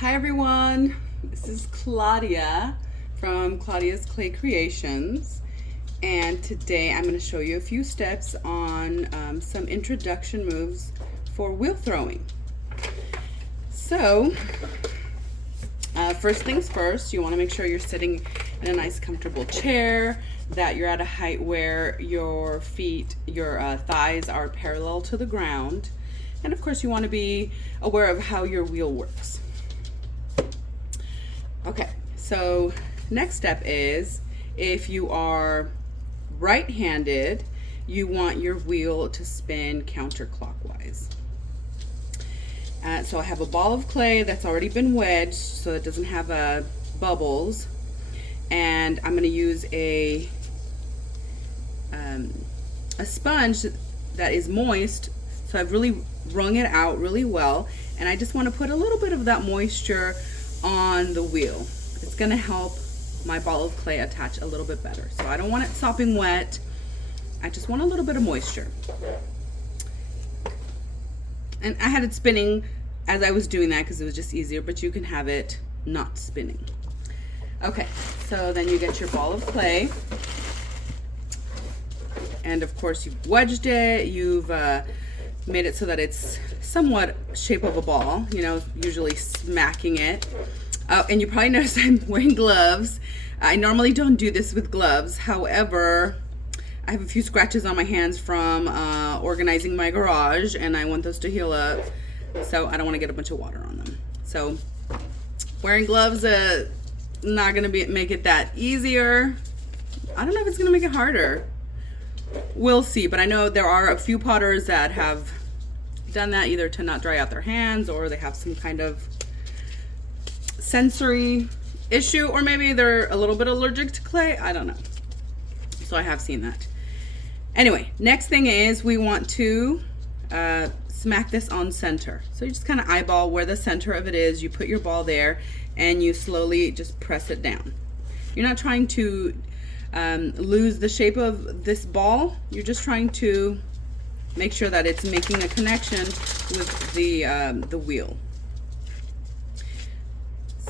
Hi everyone, this is Claudia from Claudia's Clay Creations, and today I'm going to show you a few steps on some introduction moves for wheel throwing. So first things first, you want to make sure you're sitting in a nice comfortable chair, that you're at a height where your feet, your thighs are parallel to the ground, and of course you want to be aware of how your wheel works. Okay, so next step is, if you are right-handed, you want your wheel to spin counterclockwise. So I have a ball of clay that's already been wedged so it doesn't have bubbles, and I'm going to use a sponge that is moist, so I've really wrung it out really well, and I just want to put a little bit of that moisture on the wheel. It's going to help my ball of clay attach a little bit better. So I don't want it sopping wet, I just want a little bit of moisture. And I had it spinning as I was doing that because it was just easier, but you can have it not spinning. Okay, so then you get your ball of clay, and of course you've wedged it, you've made it so that it's somewhat shape of a ball, you know, usually smacking it. And you probably noticed I'm wearing gloves. I normally don't do this with gloves. However, I have a few scratches on my hands from organizing my garage, and I want those to heal up, so I don't want to get a bunch of water on them. So wearing gloves not gonna make it that easier. I don't know if it's gonna make it harder. We'll see, but I know there are a few potters that have done that either to not dry out their hands, or they have some kind of sensory issue, or maybe they're a little bit allergic to clay. I don't know. So I have seen that. Anyway, next thing is we want to smack this on center. So you just kind of eyeball where the center of it is. You put your ball there and you slowly just press it down. You're not trying to lose the shape of this ball. You're just trying to make sure that it's making a connection with the wheel.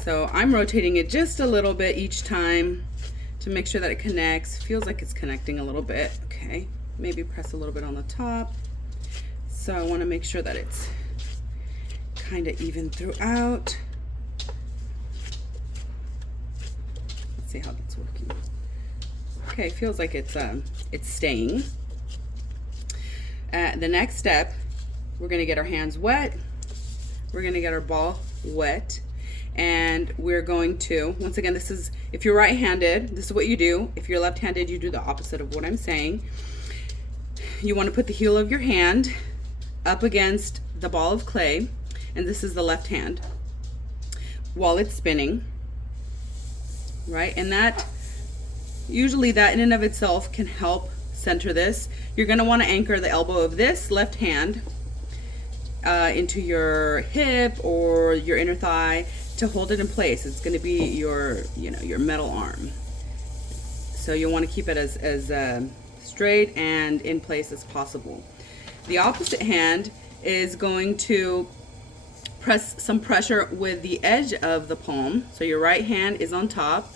So I'm rotating it just a little bit each time to make sure that it connects. Feels like it's connecting a little bit. Okay, maybe press a little bit on the top. So I want to make sure that it's kind of even throughout. Let's see how that's working. Okay, feels like it's staying. The next step, we're going to get our hands wet. We're going to get our ball wet. And we're going to, once again, this is, if you're right-handed, this is what you do. If you're left-handed, you do the opposite of what I'm saying. You want to put the heel of your hand up against the ball of clay, and this is the left hand, while it's spinning, right? And that, usually that in and of itself can help center this. You're going to want to anchor the elbow of this left hand into your hip or your inner thigh to hold it in place. It's going to be your, you know, your metal arm. So you'll want to keep it as straight and in place as possible. The opposite hand is going to press some pressure with the edge of the palm. So your right hand is on top,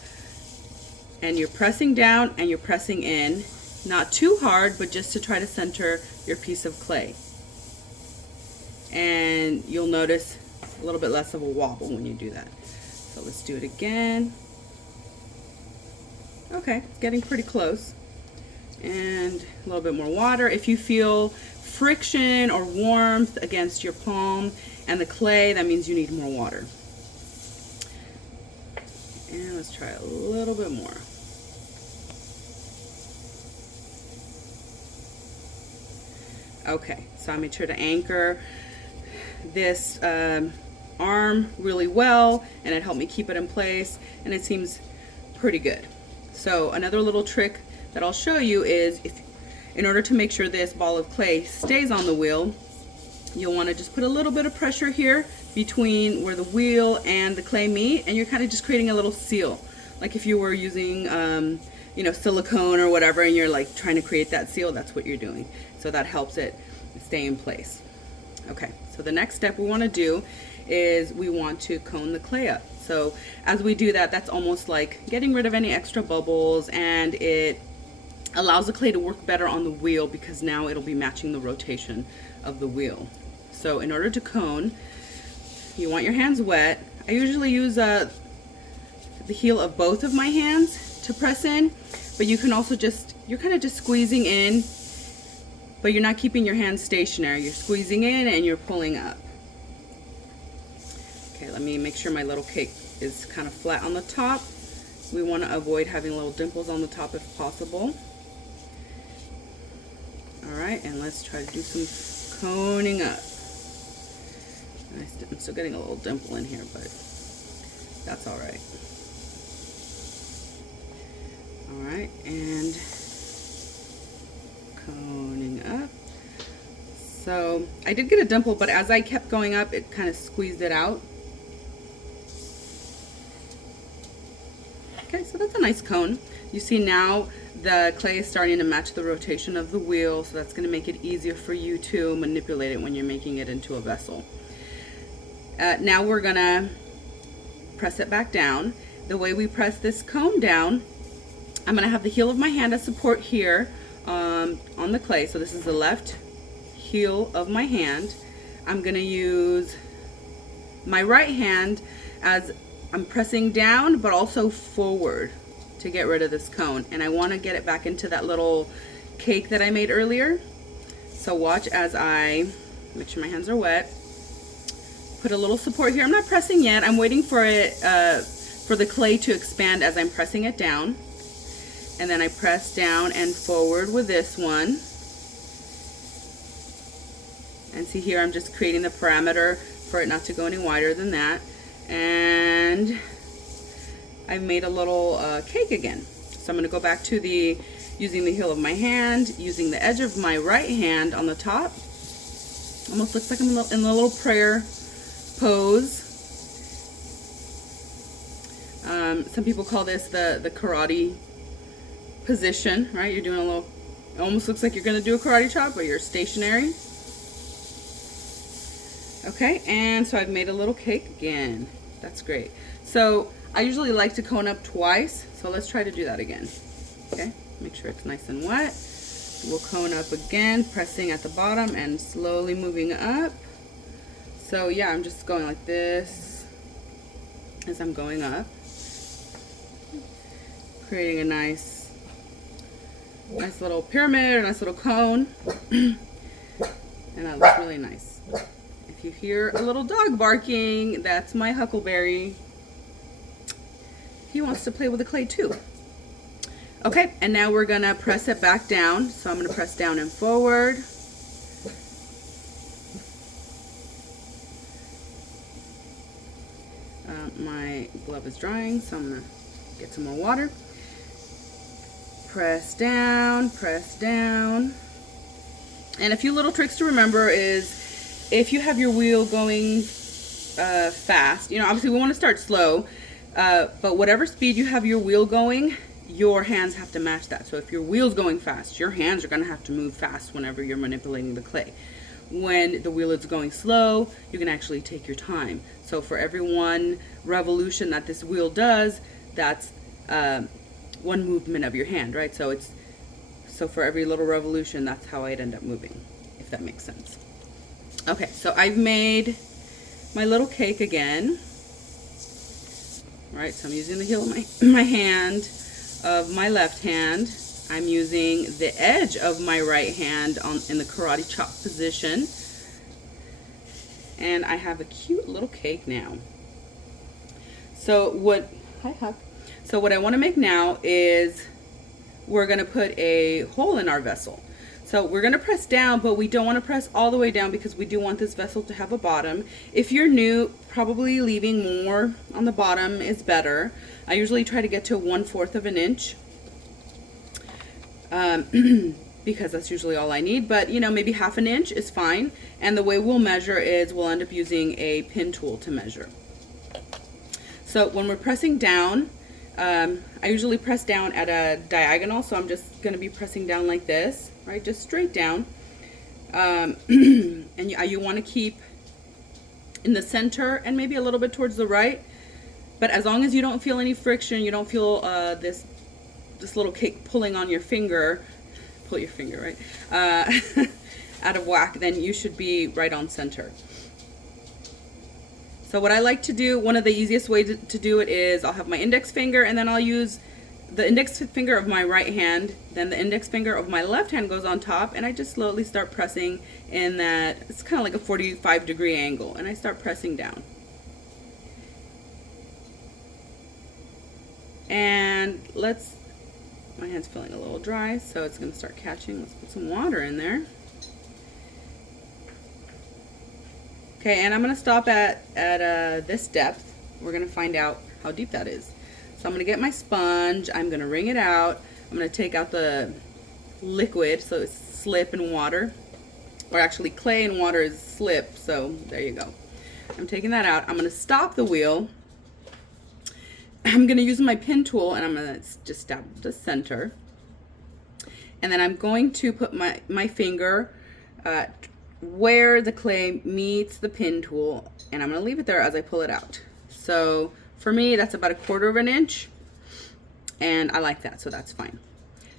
and you're pressing down and you're pressing in, not too hard, but just to try to center your piece of clay. And you'll notice a little bit less of a wobble when you do that. So let's do it again. Okay, it's getting pretty close. And a little bit more water. If you feel friction or warmth against your palm and the clay, that means you need more water. And let's try a little bit more. Okay, so I made sure to anchor this arm really well, and it helped me keep it in place, and it seems pretty good. So another little trick that I'll show you is, if in order to make sure this ball of clay stays on the wheel, you'll want to just put a little bit of pressure here between where the wheel and the clay meet, and you're kind of just creating a little seal, like if you were using you know, silicone or whatever, and you're like trying to create that seal. That's what you're doing. So that helps it stay in place. Okay, so the next step we want to do is we want to cone the clay up. So as we do that, that's almost like getting rid of any extra bubbles, and it allows the clay to work better on the wheel because now it'll be matching the rotation of the wheel. So in order to cone, you want your hands wet. I usually use the heel of both of my hands to press in, but you can also you're kind of just squeezing in, but you're not keeping your hands stationary. You're squeezing in and you're pulling up. Okay, let me make sure my little cake is kind of flat on the top. We want to avoid having little dimples on the top if possible. All right, and let's try to do some coning up. I'm still getting a little dimple in here, but that's all right. All right, and coning up. So I did get a dimple, but as I kept going up, it kind of squeezed it out. Okay, so that's a nice cone. You see now the clay is starting to match the rotation of the wheel, so that's going to make it easier for you to manipulate it when you're making it into a vessel. Now we're going to press it back down. The way we press this cone down, I'm going to have the heel of my hand as support here on the clay. So this is the left heel of my hand. I'm going to use my right hand as I'm pressing down, but also forward to get rid of this cone. And I want to get it back into that little cake that I made earlier. So watch as I make sure my hands are wet. Put a little support here. I'm not pressing yet. I'm waiting for it, for the clay to expand as I'm pressing it down. And then I press down and forward with this one. And see here, I'm just creating the parameter for it not to go any wider than that. And I made a little cake again. So I'm going to go back to using the heel of my hand, using the edge of my right hand on the top. Almost looks like I'm in a little prayer pose. Some people call this the karate position, right? You're doing a little, it almost looks like you're going to do a karate chop, but you're stationary. Okay, and so I've made a little cake again. That's great. So I usually like to cone up twice, so let's try to do that again. Okay, make sure it's nice and wet. We'll cone up again, pressing at the bottom and slowly moving up. So yeah, I'm just going like this as I'm going up, creating a nice little pyramid, a nice little cone. And that looks really nice. If you hear a little dog barking, that's my Huckleberry. He wants to play with the clay too. Okay, and now we're gonna press it back down. So I'm gonna press down and forward. My glove is drying, so I'm gonna get some more water. Press down, press down. And a few little tricks to remember is if you have your wheel going fast, you know, obviously we want to start slow, but whatever speed you have your wheel going, your hands have to match that. So if your wheel's going fast, your hands are going to have to move fast whenever you're manipulating the clay. When the wheel is going slow, you can actually take your time. So for every one revolution that this wheel does, that's one movement of your hand, right? So for every little revolution, that's how I'd end up moving, if that makes sense. Okay, so I've made my little cake again. Right, so I'm using the heel of my hand, of my left hand. I'm using the edge of my right hand in the karate chop position. And I have a cute little cake now. So what I want to make now is we're going to put a hole in our vessel. So we're going to press down, but we don't want to press all the way down because we do want this vessel to have a bottom. If you're new, probably leaving more on the bottom is better. I usually try to get to 1/4 of an inch because that's usually all I need. But, you know, maybe 1/2 inch is fine. And the way we'll measure is we'll end up using a pin tool to measure. So when we're pressing down, I usually press down at a diagonal, so I'm just going to be pressing down like this, right, just straight down. And you want to keep in the center and maybe a little bit towards the right. But as long as you don't feel any friction, you don't feel this little cake pulling on your finger, pull your finger, right, out of whack, then you should be right on center. So what I like to do, one of the easiest ways to do it is I'll have my index finger, and then I'll use the index finger of my right hand, then the index finger of my left hand goes on top, and I just slowly start pressing in that, it's kind of like a 45-degree angle, and I start pressing down. And my hand's feeling a little dry, so it's gonna start catching. Let's put some water in there. Okay, and I'm gonna stop at this depth. We're gonna find out how deep that is. So I'm gonna get my sponge, I'm gonna wring it out, I'm gonna take out the liquid, so it's slip and water, or actually clay and water is slip, so there you go. I'm taking that out, I'm gonna stop the wheel, I'm gonna use my pin tool, and I'm gonna just stab the center, and then I'm going to put my finger where the clay meets the pin tool, and I'm gonna leave it there as I pull it out. So for me, that's about 1/4 inch, and I like that, so that's fine.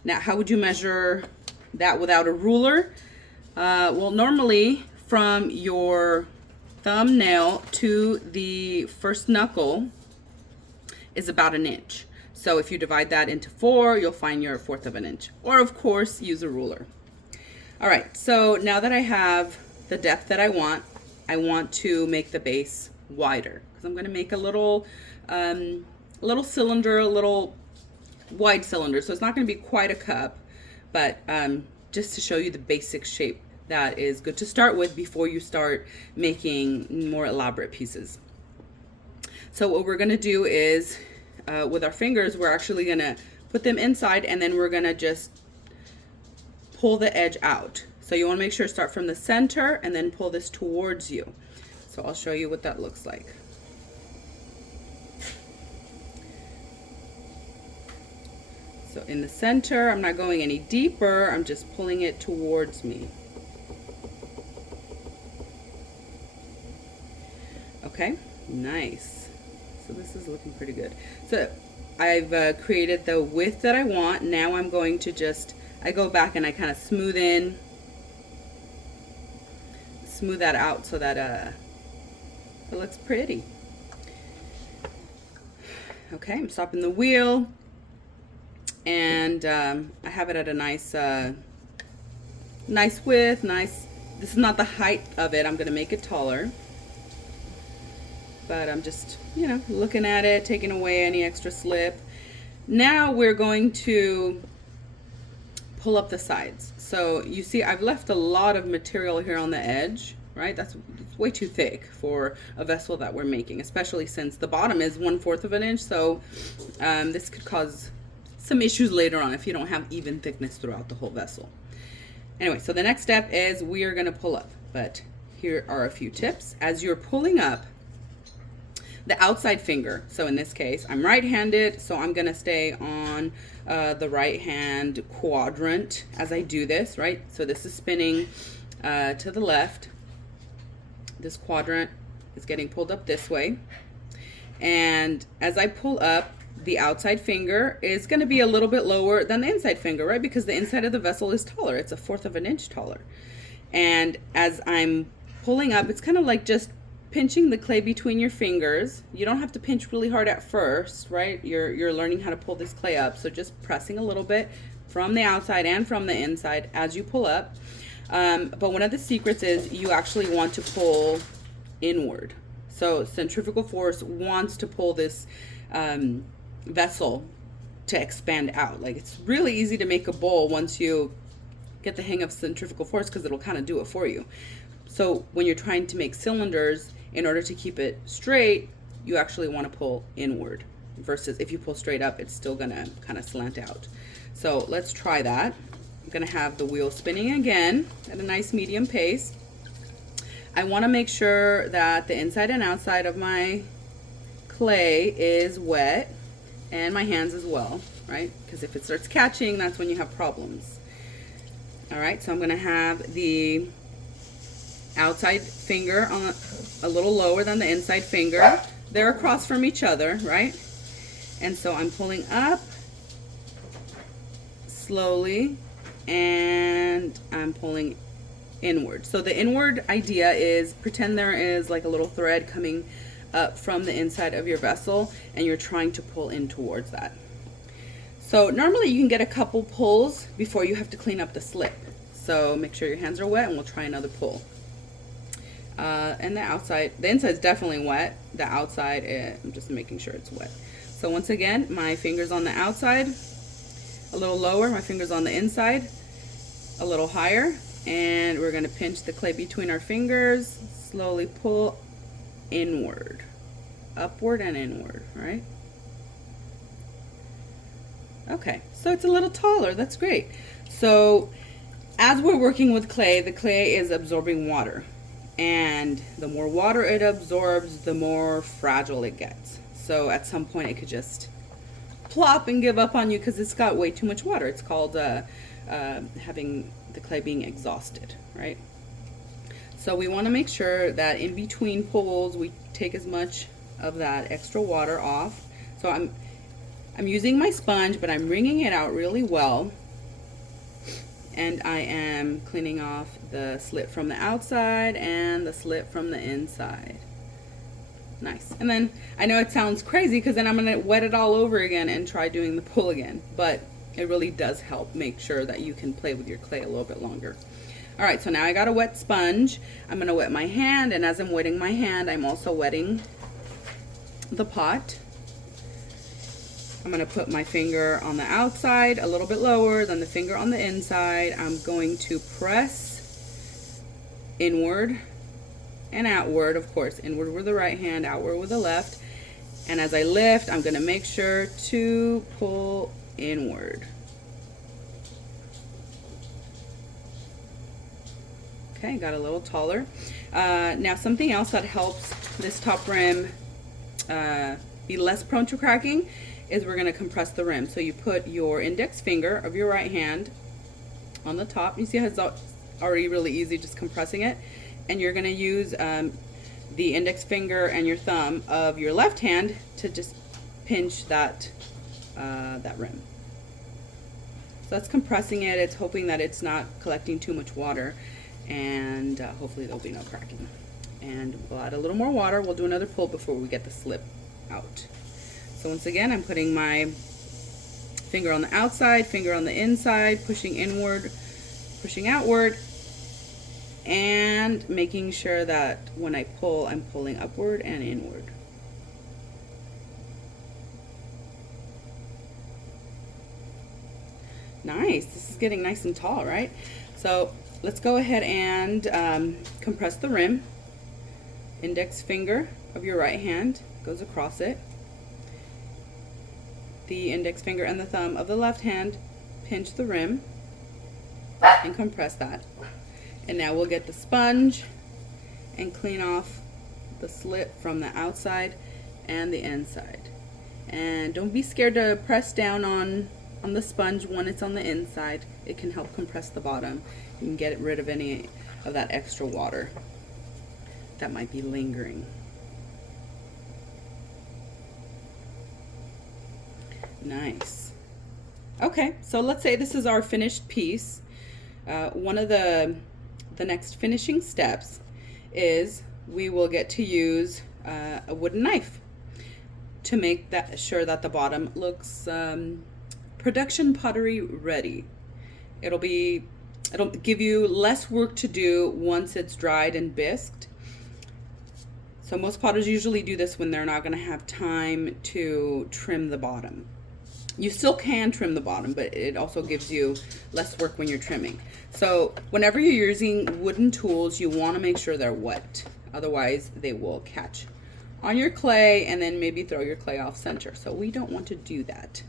Now, how would you measure that without a ruler? Well, normally from your thumbnail to the first knuckle is about 1 inch. So if you divide that into 4, you'll find your 1/4 inch. Or of course, use a ruler. All right, so now that I have the depth that I want to make the base wider, because I'm gonna make a little cylinder, a little wide cylinder. So it's not gonna be quite a cup, but just to show you the basic shape that is good to start with before you start making more elaborate pieces. So what we're gonna do is, with our fingers, we're actually gonna put them inside, and then we're gonna just pull the edge out. So you wanna make sure to start from the center and then pull this towards you. So I'll show you what that looks like. So in the center, I'm not going any deeper, I'm just pulling it towards me. Okay, nice. So this is looking pretty good. So I've created the width that I want. Now I'm going to I go back and I kind of smooth that out so that it looks pretty. Okay, I'm stopping the wheel, and I have it at a nice width, this is not the height of it, I'm gonna make it taller. But I'm just, looking at it, taking away any extra slip. Now we're going to pull up the sides. So you see I've left a lot of material here on the edge, right? It's way too thick for a vessel that we're making, especially since the bottom is 1/4 inch. So this could cause some issues later on if you don't have even thickness throughout the whole vessel. Anyway, so the next step is we are gonna pull up, but here are a few tips. As you're pulling up, the outside finger, so in this case I'm right-handed, so I'm gonna stay on the right hand quadrant as I do this, right? So this is spinning to the left, this quadrant is getting pulled up this way, and as I pull up, the outside finger is gonna be a little bit lower than the inside finger, right? Because the inside of the vessel is taller, it's 1/4 inch taller. And as I'm pulling up, it's kind of like just pinching the clay between your fingers. You don't have to pinch really hard at first, right? You're learning how to pull this clay up, so just pressing a little bit from the outside and from the inside as you pull up. But one of the secrets is you actually want to pull inward. So centrifugal force wants to pull this vessel to expand out. Like, it's really easy to make a bowl once you get the hang of centrifugal force, because it'll kind of do it for you. So when you're trying to make cylinders, in order to keep it straight, you actually want to pull inward, versus if you pull straight up, it's still gonna kind of slant out. So let's try that. I'm gonna have the wheel spinning again at a nice medium pace. I want to make sure that the inside and outside of my clay is wet, and my hands as well, right? Because if it starts catching, that's when you have problems. All right, so I'm gonna have the outside finger on a little lower than the inside finger. They're across from each other, right? And so I'm pulling up slowly and I'm pulling inward. So the inward idea is pretend there is like a little thread coming up from the inside of your vessel and you're trying to pull in towards that. So normally you can get a couple pulls before you have to clean up the slip. So make sure your hands are wet and we'll try another pull. And the inside is definitely wet. The outside, I'm just making sure it's wet. So once again, my fingers on the outside, a little lower, my fingers on the inside, a little higher, and we're gonna pinch the clay between our fingers, slowly pull inward, upward and inward, right? Okay, so it's a little taller, that's great. So as we're working with clay, the clay is absorbing water. And the more water it absorbs, the more fragile it gets. So at some point it could just plop and give up on you because it's got way too much water. It's called having the clay being exhausted, right? So we want to make sure that in between pulls we take as much of that extra water off. So I'm using my sponge, but I'm wringing it out really well. And I am cleaning off the slit from the outside and the slit from the inside. Nice. And then I know it sounds crazy because then I'm going to wet it all over again and try doing the pull again. But it really does help make sure that you can play with your clay a little bit longer. All right, so now I got a wet sponge. I'm going to wet my hand, and as I'm wetting my hand, I'm also wetting the pot. I'm going to put my finger on the outside a little bit lower than the finger on the inside. I'm going to press inward and outward, of course, inward with the right hand, outward with the left. And as I lift, I'm going to make sure to pull inward. Okay, got a little taller. Now something else that helps this top rim be less prone to cracking is we're going to compress the rim. So you put your index finger of your right hand on the top. You see how it's already really easy just compressing it. And you're going to use the index finger and your thumb of your left hand to just pinch that rim. So that's compressing it. It's hoping that it's not collecting too much water, and hopefully there'll be no cracking. And we'll add a little more water. We'll do another pull before we get the slip out. So once again, I'm putting my finger on the outside, finger on the inside, pushing inward, pushing outward, and making sure that when I pull, I'm pulling upward and inward. Nice. This is getting nice and tall, right? So let's go ahead and compress the rim. Index finger of your right hand goes across it. The index finger and the thumb of the left hand pinch the rim and compress that. And now we'll get the sponge and clean off the slit from the outside and the inside. And don't be scared to press down on the sponge when it's on the inside. It can help compress the bottom. You can get rid of any of that extra water that might be lingering. Nice. Okay, so let's say this is our finished piece. One of the next finishing steps is we will get to use a wooden knife to make sure that the bottom looks production pottery ready. It'll give you less work to do once it's dried and bisked. So most potters usually do this when they're not going to have time to trim the bottom. You still can trim the bottom, but it also gives you less work when you're trimming. So whenever you're using wooden tools, you want to make sure they're wet. Otherwise, they will catch on your clay and then maybe throw your clay off center. So we don't want to do that.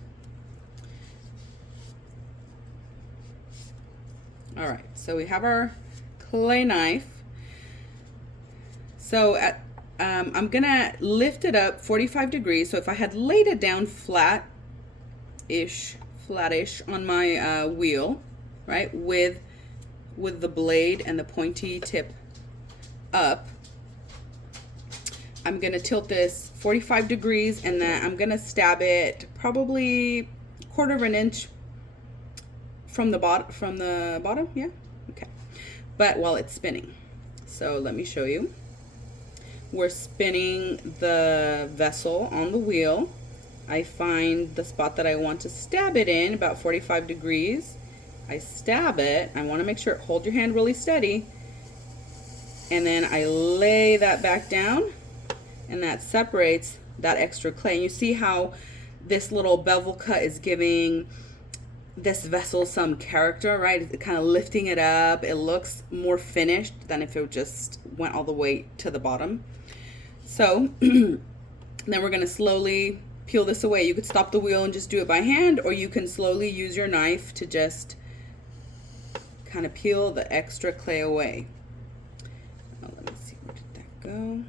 All right, so we have our clay knife. So I'm gonna lift it up 45 degrees. So if I had laid it down flattish on my wheel, right, with the blade and the pointy tip up. I'm gonna tilt this 45 degrees, and then I'm gonna stab it probably 1/4 of an inch from the bottom, yeah, okay. But while it's spinning, so let me show you. We're spinning the vessel on the wheel. I find the spot that I want to stab it in, about 45 degrees. I stab it. I want to make sure, hold your hand really steady, and then I lay that back down, and that separates that extra clay. And you see how this little bevel cut is giving this vessel some character, right? It's kind of lifting it up. It looks more finished than if it just went all the way to the bottom. So then we're going to slowly peel this away. You could stop the wheel and just do it by hand, or you can slowly use your knife to just kind of peel the extra clay away. Oh, let me see, where did that go?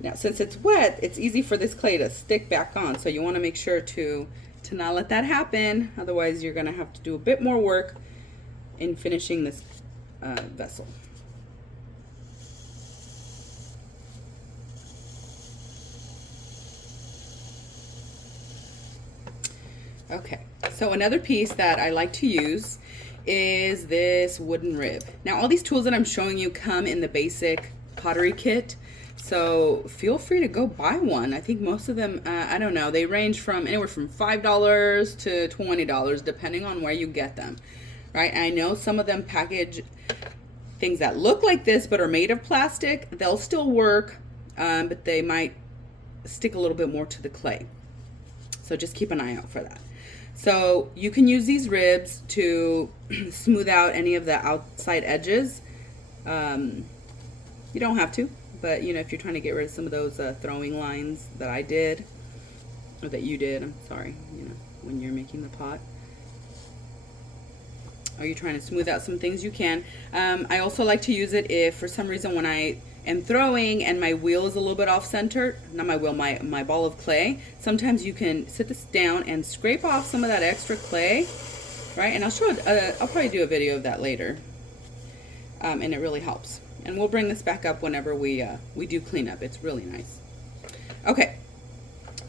Now, since it's wet, it's easy for this clay to stick back on, so you want to make sure to not let that happen. Otherwise, you're going to have to do a bit more work in finishing this vessel. Okay, so another piece that I like to use is this wooden rib. Now, all these tools that I'm showing you come in the basic pottery kit, so feel free to go buy one. I think most of them, I don't know, they range from anywhere from $5 to $20, depending on where you get them, right? I know some of them package things that look like this but are made of plastic. They'll still work, but they might stick a little bit more to the clay. So just keep an eye out for that. So you can use these ribs to smooth out any of the outside edges. You don't have to, but you know, if you're trying to get rid of some of those throwing lines that I did, or that you did, I'm sorry, you know, when you're making the pot, or you're trying to smooth out some things, you can. I also like to use it if for some reason when I am throwing and my wheel is a little bit off center, not my wheel, my ball of clay, sometimes you can sit this down and scrape off some of that extra clay, right? And I'll show I'll probably do a video of that later, and it really helps. And we'll bring this back up whenever we do clean up. It's really nice. Okay,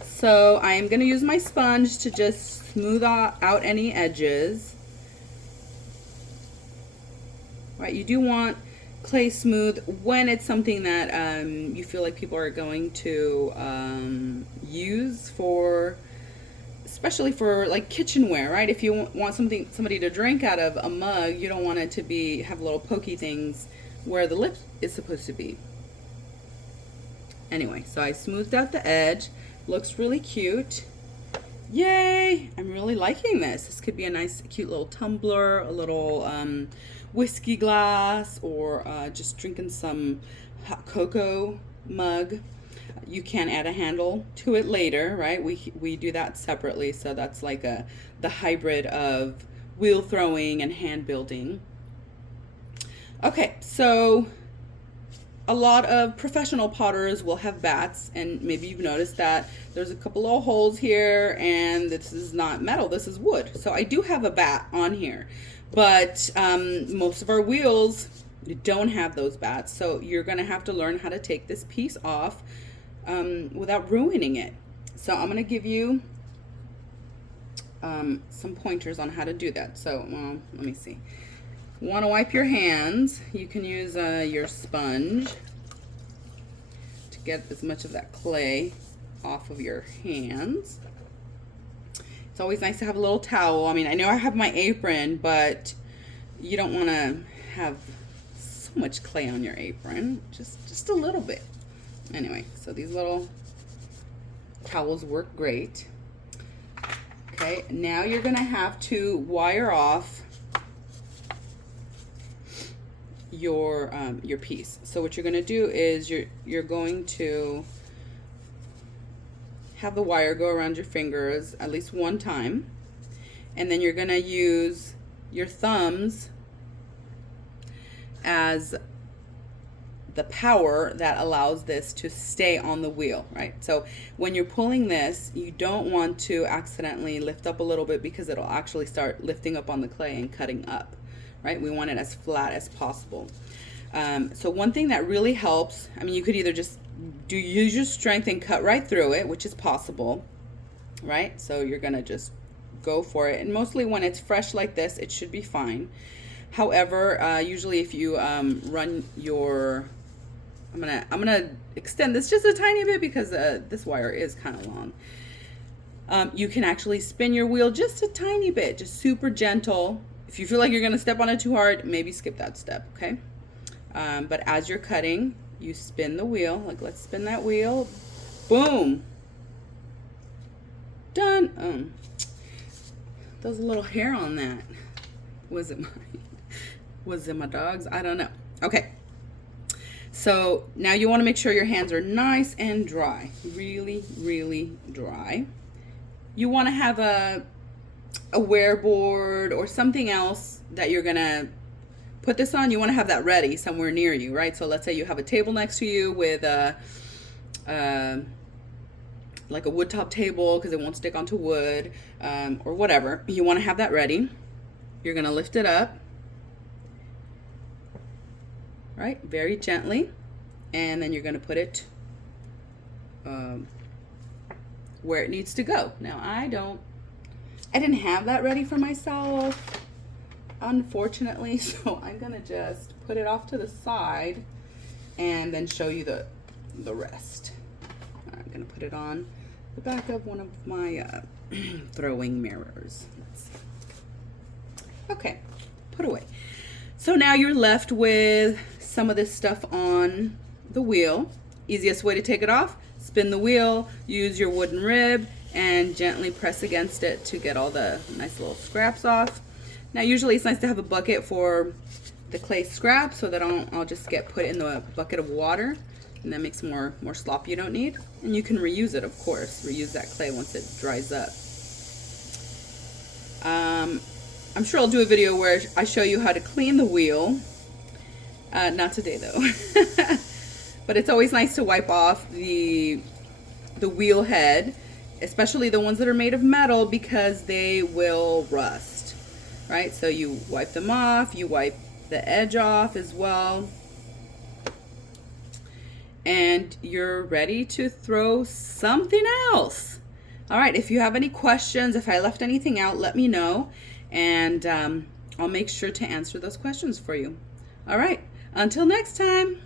so I'm gonna use my sponge to just smooth out any edges. Right, you do want clay smooth when it's something that you feel like people are going to use for, especially for like kitchenware, right? If you want somebody to drink out of a mug, you don't want it to have little pokey things where the lip is supposed to be. Anyway, so I smoothed out the edge. Looks really cute. Yay! I'm really liking this. This could be a nice, cute little tumbler, a little whiskey glass, or just drinking some hot cocoa mug. You can add a handle to it later, right? We do that separately, so that's like the hybrid of wheel throwing and hand building. Okay, so a lot of professional potters will have bats, and maybe you've noticed that there's a couple of holes here, and this is not metal, this is wood. So I do have a bat on here, but most of our wheels don't have those bats, so you're gonna have to learn how to take this piece off without ruining it. So I'm gonna give you some pointers on how to do that. So let me see. Want to wipe your hands. You can use your sponge to get as much of that clay off of your hands. It's always nice to have a little towel. I mean, I know I have my apron, but you don't want to have so much clay on your apron. Just a little bit. Anyway, so these little towels work great. Okay, now you're going to have to wire off your piece. So what you're going to do is you're going to have the wire go around your fingers at least one time, and then you're going to use your thumbs as the power that allows this to stay on the wheel, right? So when you're pulling this, you don't want to accidentally lift up a little bit, because it'll actually start lifting up on the clay and cutting up, right? We want it as flat as possible. So one thing that really helps, I mean, you could either just use your strength and cut right through it, which is possible, right? So you're gonna just go for it, and mostly when it's fresh like this, it should be fine. However, usually if you run your, I'm gonna extend this just a tiny bit because this wire is kind of long. You can actually spin your wheel just a tiny bit, just super gentle. If you feel like you're gonna step on it too hard, maybe skip that step, okay? But as you're cutting, you spin the wheel. Like, let's spin that wheel. Boom. Done. There's a little hair on that. Was it mine? Was it my dog's? I don't know. Okay. So now you want to make sure your hands are nice and dry. Really, really dry. You want to have a wear board or something else that you're going to put this on. You want to have that ready somewhere near you, right? So let's say you have a table next to you with like a wood top table because it won't stick onto wood, or whatever. You want to have that ready. You're going to lift it up, right? Very gently. And then you're going to put it where it needs to go. Now, I didn't have that ready for myself, unfortunately, so I'm going to just put it off to the side and then show you the rest. I'm going to put it on the back of one of my throwing mirrors. Let's see. Okay, put away. So now you're left with some of this stuff on the wheel. Easiest way to take it off, spin the wheel, use your wooden rib, and gently press against it to get all the nice little scraps off. Now usually it's nice to have a bucket for the clay scraps so that I'll just get put in the bucket of water, and that makes more slop you don't need. And you can reuse it, of course, reuse that clay once it dries up. I'm sure I'll do a video where I show you how to clean the wheel. Not today though. But it's always nice to wipe off the wheel head, especially the ones that are made of metal, because they will rust, right? So you wipe them off, you wipe the edge off as well, and you're ready to throw something else. All right, if you have any questions, if I left anything out, let me know, and I'll make sure to answer those questions for you. All right, until next time.